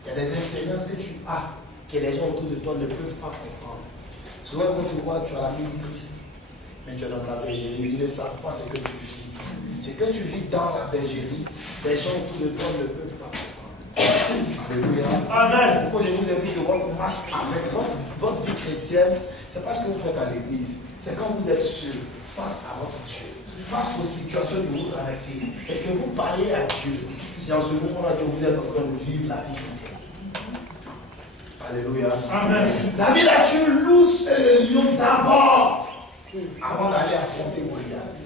Il y a des expériences que tu as que les gens autour de toi ne peuvent pas comprendre. Souvent, quand tu vois, tu as la vie triste, mais tu es dans ta bergerie, ils ne savent pas ce que tu vis. Ce que tu vis dans la bergerie, les gens autour de toi ne peuvent pas comprendre. Alléluia. Amen. Pourquoi je vous ai dit que votre marche avec votre vie chrétienne, c'est pas ce que vous faites à l'église. C'est quand vous êtes seul, face à votre Dieu, face aux situations que vous traversez, et que vous parlez à Dieu. C'est en ce moment-là que vous êtes en train de vivre la vie chrétienne. Alléluia. Amen. David a tué l'ours et le lion d'abord, avant d'aller affronter Goliath.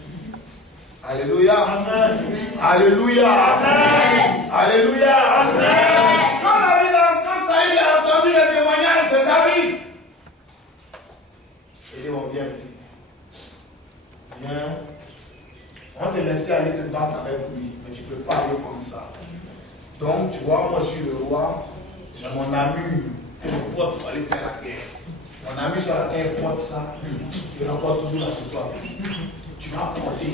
Alléluia. Amen. Alléluia. Amen. Alléluia. Amen. Quand Saül a entendu le témoignage de David, il dit, on vient petit. Viens. On te laisse aller te battre avec lui, mais tu ne peux pas aller comme ça. Donc, tu vois, moi je suis le roi, j'ai mon ami que je porte pour aller faire la guerre. Mon ami sur laquelle il porte ça, il remporte toujours la victoire. Tu vas porter.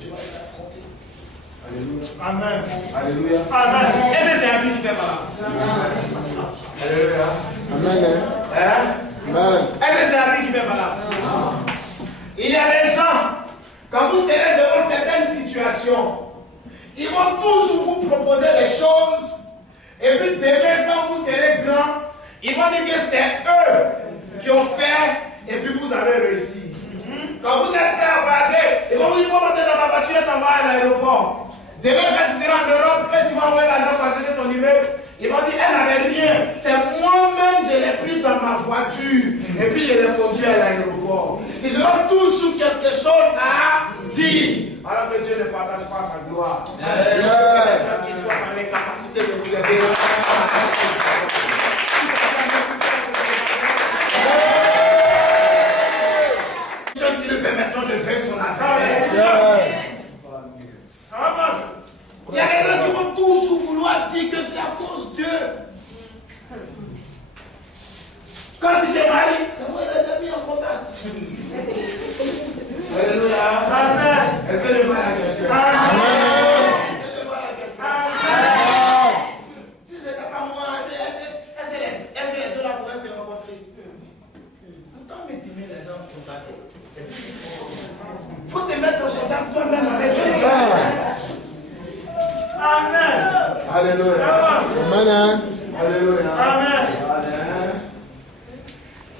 Tu vas être affronté. Alléluia. Amen. Alléluia. Amen. Est-ce que c'est un but qui fait mal? Alléluia. Amen. Amen. Est-ce que c'est un but qui fait mal? Il y a des gens, quand vous serez devant certaines situations, ils vont toujours vous proposer des choses. Et puis demain, quand vous serez grand, ils vont dire que c'est eux qui ont fait et puis vous avez réussi. Quand vous êtes prêt à voyager, ils vont vous dire, il faut monter dans ma voiture et t'envoyer à l'aéroport. Demain, quand tu seras en Europe, quand tu vas envoyer l'argent pour acheter ton immeuble, ils vont dire, elle n'avait rien. C'est moi-même, je l'ai pris dans ma voiture. Et puis, je l'ai conduit à l'aéroport. Ils auront toujours quelque chose à dire. Alors que Dieu ne partage pas sa gloire. Je suis quelqu'un qui soit dans les capacités de vous aider. Alléluia. Amen. Alléluia. Amen. Amen.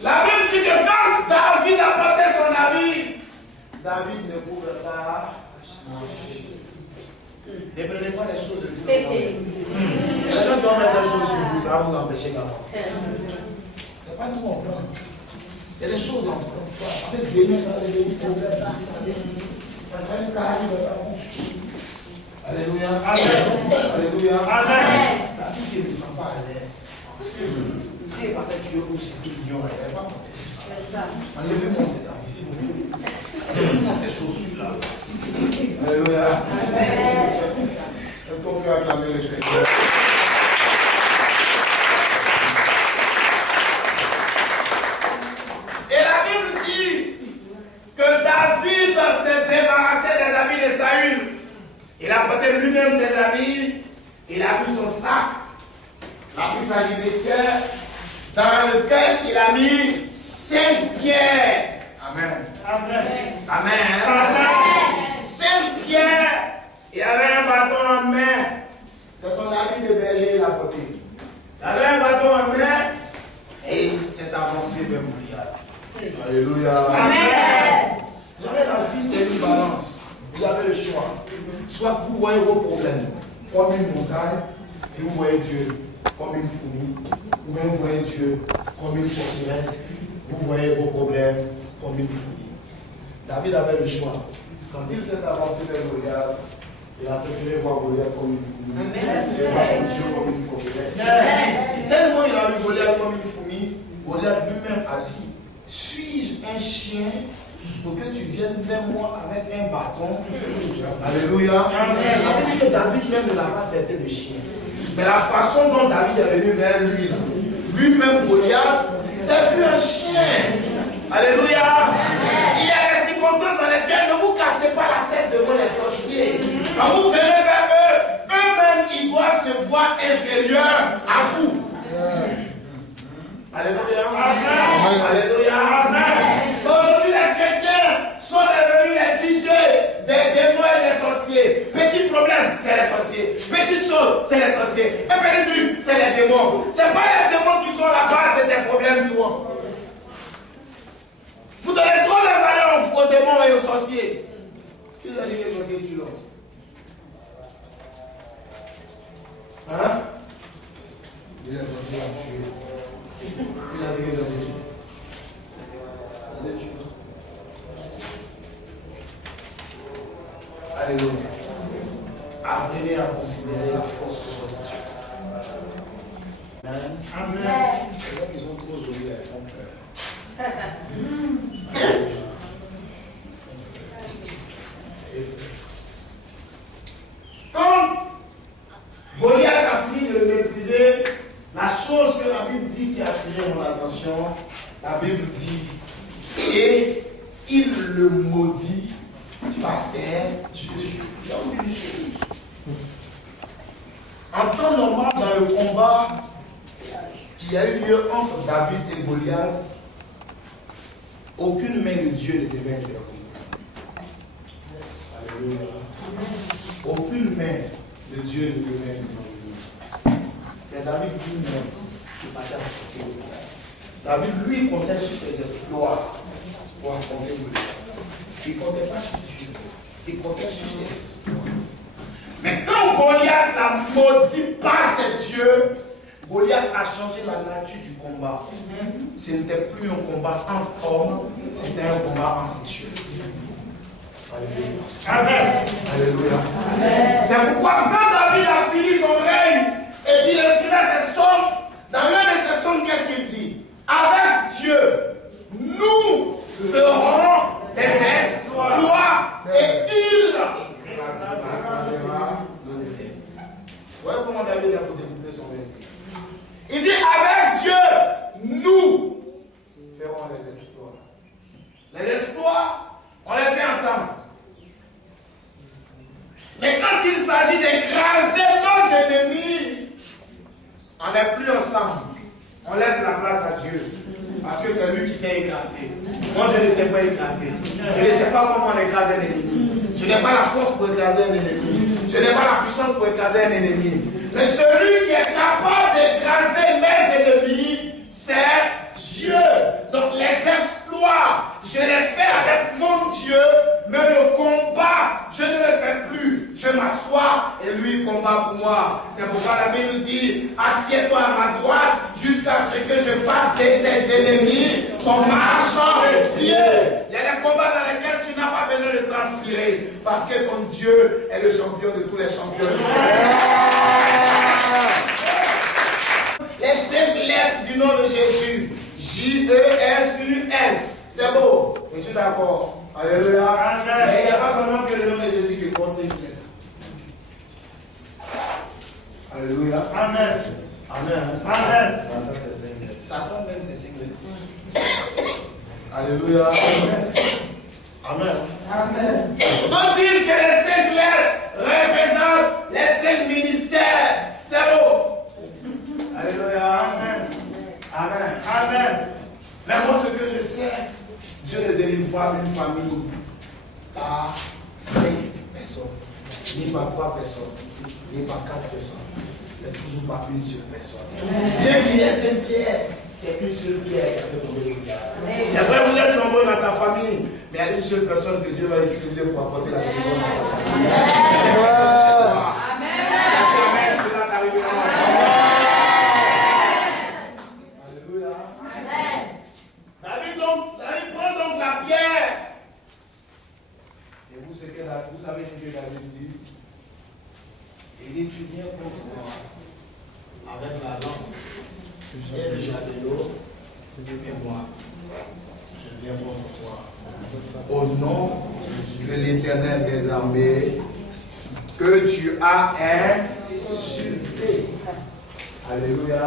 La Bible dit que quand David apportait son habit, David ne pouvait pas marcher. Ne prenez pas les choses de Dieu. Les gens qui vont mettre des choses sur vous, ça va vous empêcher d'avancer. C'est pas tout en plan. Il y a des choses dans le plan. Parce que demain, ça va devenir problème. Ça sera une carrière de la bouche. Alléluia. Amen. Alléluia. Amen. David ne se sent pas à l'aise. Priez par Dieu aussi, tout ignorant. Il n'y a pas de enlevez-moi ces habits, s'il vous plaît. Enlevez-moi ces chaussures-là. Alléluia. Est-ce qu'on peut acclamer le Seigneur? Et la Bible dit que David s'est débarrassé des habits de Saül. Il a porté lui-même ses habits. Il a pris son sac. Il a pris sa gibecière dans lequel il a mis 5 pierres. Amen. Amen. Amen. Amen. 5 pierres. Il avait un bâton en main. C'est son habit de berger, il a porté. Il avait un bâton en main et il s'est avancé vers Goliath. Alléluia. Amen. Vous savez, la vie, c'est une balance. Vous avez le choix. Soit vous voyez vos problèmes comme une montagne et vous voyez Dieu comme une fourmi. Ou bien vous voyez Dieu comme une forteresse. Vous voyez vos problèmes comme une fourmi. David avait le choix. Quand il s'est avancé vers Goliath, il a préféré voir Goliath comme une fourmi. Il voir son Dieu comme une forteresse. Tellement il a vu Goliath comme une fourmi, Goliath lui-même a dit, suis-je un chien pour que tu viennes vers moi avec un bâton? Alléluia. La Bible dit que David même ne l'a pas traité de chien. Mais la façon dont David est venu vers lui, lui-même Goliath, c'est plus un chien. Alléluia. Il y a des circonstances dans lesquelles ne vous cassez pas la tête devant les sorciers. Quand vous venez vers eux, eux-mêmes, ils doivent se voir inférieurs à vous. Alléluia. Amen. Alléluia. Amen. Aujourd'hui, les chrétiens sont devenus les DJ des démons et des sorciers. Petit problème, c'est les sorciers. Petite chose, c'est les sorciers. Un petit truc, c'est les démons. Ce n'est pas les démons qui sont à la base de tes problèmes, toi. Vous donnez trop de valeur aux démons et aux sorciers. Qui vous a dit que les sorciers tuent l'homme? Hein? Les sorciers ont tué. Il a dit que les sorciers tuent. Vous êtes tués. Alléluia. Apprenez à considérer la force de votre Dieu. Amen. Amen. Les gens qui sont trop jolis, ils font peur. Quand Goliath a fini de le mépriser, la chose que la Bible dit qui a attiré mon attention, la Bible dit, et il le maudit par ses Dieu. Je vais vous dire une chose. En temps normal, dans le combat qui a eu lieu entre David et Goliath, aucune main de Dieu ne devait intervenir. Alléluia. Aucune main de Dieu ne devait intervenir. C'est David lui-même qui partait à côté de Goliath. David, lui, comptait sur ses exploits pour affronter Goliath. Il ne comptait pas sur Dieu. Il comptait sur ses exploits. Mais quand Goliath n'a maudit pas ses dieux, Goliath a changé la nature du combat. Ce n'était plus un combat entre hommes, c'était un combat entre dieux. Alléluia. Amen. Alléluia. C'est pourquoi quand David a fini son règne et qu'il écrivait ses psaumes, dans l'un de ses psaumes, qu'est-ce qu'il dit? Avec Dieu, nous ferons des exploits et il. Voyez comment David a découpé son verset. Il dit avec Dieu, nous ferons les exploits. Les exploits, on les fait ensemble. Mais quand il s'agit d'écraser nos ennemis, on n'est plus ensemble. On laisse la place à Dieu. Parce que c'est lui qui sait écraser. Moi, je ne sais pas écraser. Je ne sais pas comment on écrase un ennemi. Je n'ai pas la force pour écraser un ennemi. Je n'ai pas la puissance pour écraser un ennemi. Mais celui qui est capable d'écraser mes ennemis, c'est Dieu. Donc les exploits, je les fais avec mon Dieu, mais le combat, je ne le fais plus. Je m'assois et lui combat pour moi. C'est pourquoi la Bible dit, assieds-toi à ma droite jusqu'à ce que je fasse de tes ennemis ton marchand de pied. Il y a des combats dans lesquels tu n'as pas besoin de transpirer parce que ton Dieu est le champion de tous les champions. Les 5 lettres du nom de Jésus. J-E-S-U-S. C'est beau. Je suis d'accord. Alléluia. Amen. Mais il n'y a pas seulement que le nom de Jésus qui compte 5 lettres. Alléluia. Amen. Amen. Amen. Satan même c'est 5 lettres. Alléluia. Amen. Amen. On dit que les 5 lettres représentent les 5 ministères. C'est beau. Alléluia. Amen. Amen. Amen. Mais moi, ce que je sais, Dieu ne délivre une famille par 5 personnes, ni par 3 personnes, ni par 4 personnes. C'est toujours pas une seule personne. Bien qu'il y ait 5 pierres, c'est une seule pierre qui a fait tomber le gars. C'est vrai, vous êtes nombreux dans ta famille, mais il y a une seule personne que Dieu va utiliser pour apporter la guérison dans ta famille. Cette personne, c'est toi. Amen. Cela t'arrivera. Alléluia. David prend donc la pierre. Et vous savez ce que David dit? Il dit, tu viens contre moi avec la lance et le javelot, et moi, je viens contre toi. Au nom de l'Éternel des armées, que tu as insulté. Alléluia.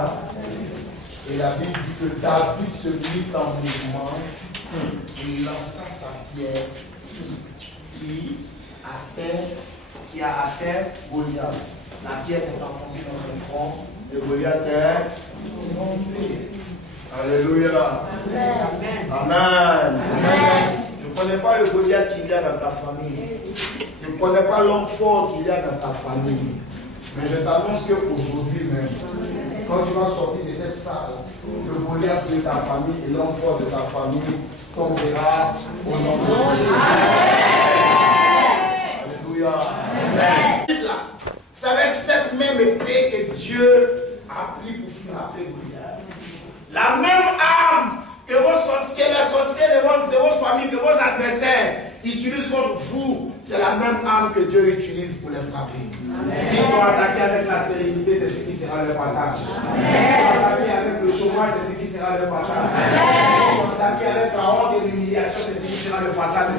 Et la Bible dit que David se mit en mouvement, il lança sa pierre qui a atteint Goliath. La pierre s'est enfoncée dans son front et Goliath est tombé. Alléluia. Amen. Amen. Je ne connais pas le Goliath qu'il y a dans ta famille. Je ne connais pas l'homme fort qu'il y a dans ta famille. Mais je t'annonce qu'aujourd'hui même, quand tu vas sortir de cette salle, le Goliath de ta famille et l'homme fort de ta famille tombera au nom de Jésus. Alléluia. Amen. C'est avec cette même épée que Dieu a pris pour frapper Goliath. La même arme que les sorciers de vos familles, que vos adversaires utilisent contre vous, c'est la même arme que Dieu utilise pour les frapper. S'ils vont attaquer avec la stérilité, c'est ce qui sera leur partage. S'ils vont attaquer avec le chômage, c'est ce qui sera leur partage. S'ils vont attaquer avec la honte et l'humiliation, c'est ce qui sera leur partage.